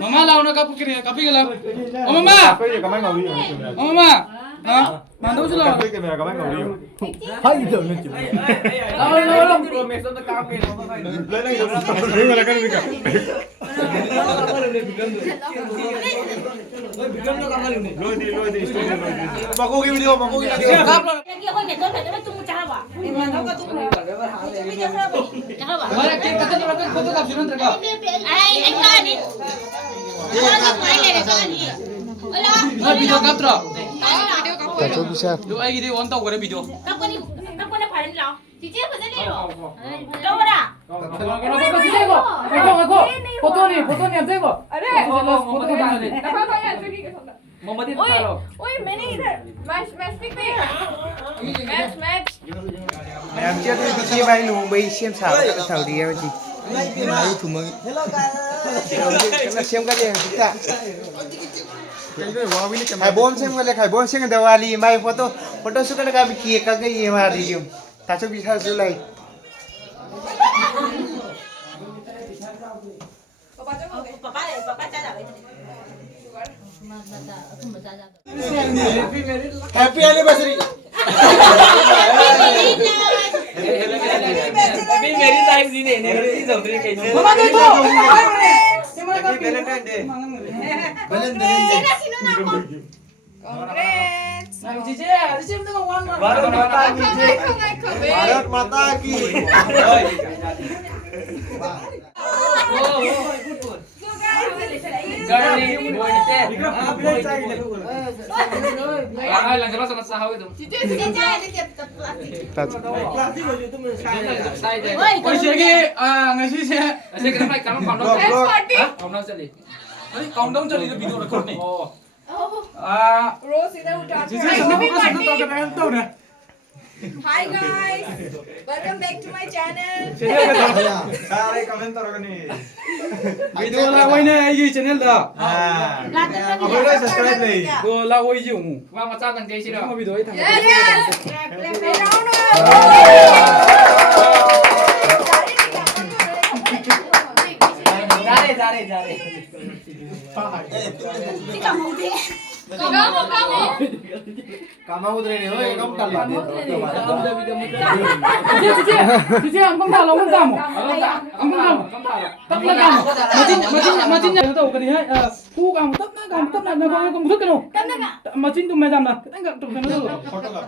Mama lau na kapu kiri kapi galau. Oh mama. Oh mama. Hah? Mandu sih lau. Hai itu nanti. Lau. Paku ke video. Mari kita foto kapsiran terka. Video kap terus. Kacau bisa. Lu ai gini on tau gore video. Foto nih apa kok? Ada. Foto Mohammadin taruh. Oi, मैंने इधर match पिक पे match Em chưa tôi chia bay luôn bay xem sao cái sao đi em chị. Ai thủ mừng. Cái xem cái gì chúng ta. Khai bom xem cái Diwali mai photo shoot का भी किए का ये मार दी हूं ताचो बिछा जुलाई happy anniversary Tapi very nice ini saudari kayaknya. Mama देखो happy Valentine day Congrats. Cici itu ngomong. Bharat Mata की Countdown चली तो वीडियो रिकॉर्ड नहीं Rose इधर उठा Hi guys, welcome back to my channel. सारे कमेंट करो नी वीडियो लावई ने आई चैनल दा अब लोग सब्सक्राइब नहीं दो लावई जी हूं वा मचा तंग जई सिरा वीडियो ही Yes, round कामा उधर नहीं हो एकदम कर लाते Cici angkong talo angkong tamo tap na kamu macin yang tahu kan ya ku kamu tap na kamu kamu thức cái đâu macin tu macam na kita enggak tuh kan dulu photo का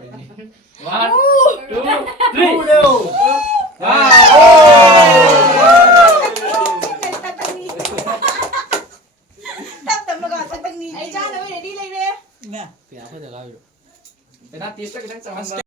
ไอ้จ้าเลยเดี๋ยวดีเลยเนี่ย เป็นหน้าตีสักกันทั้งสอง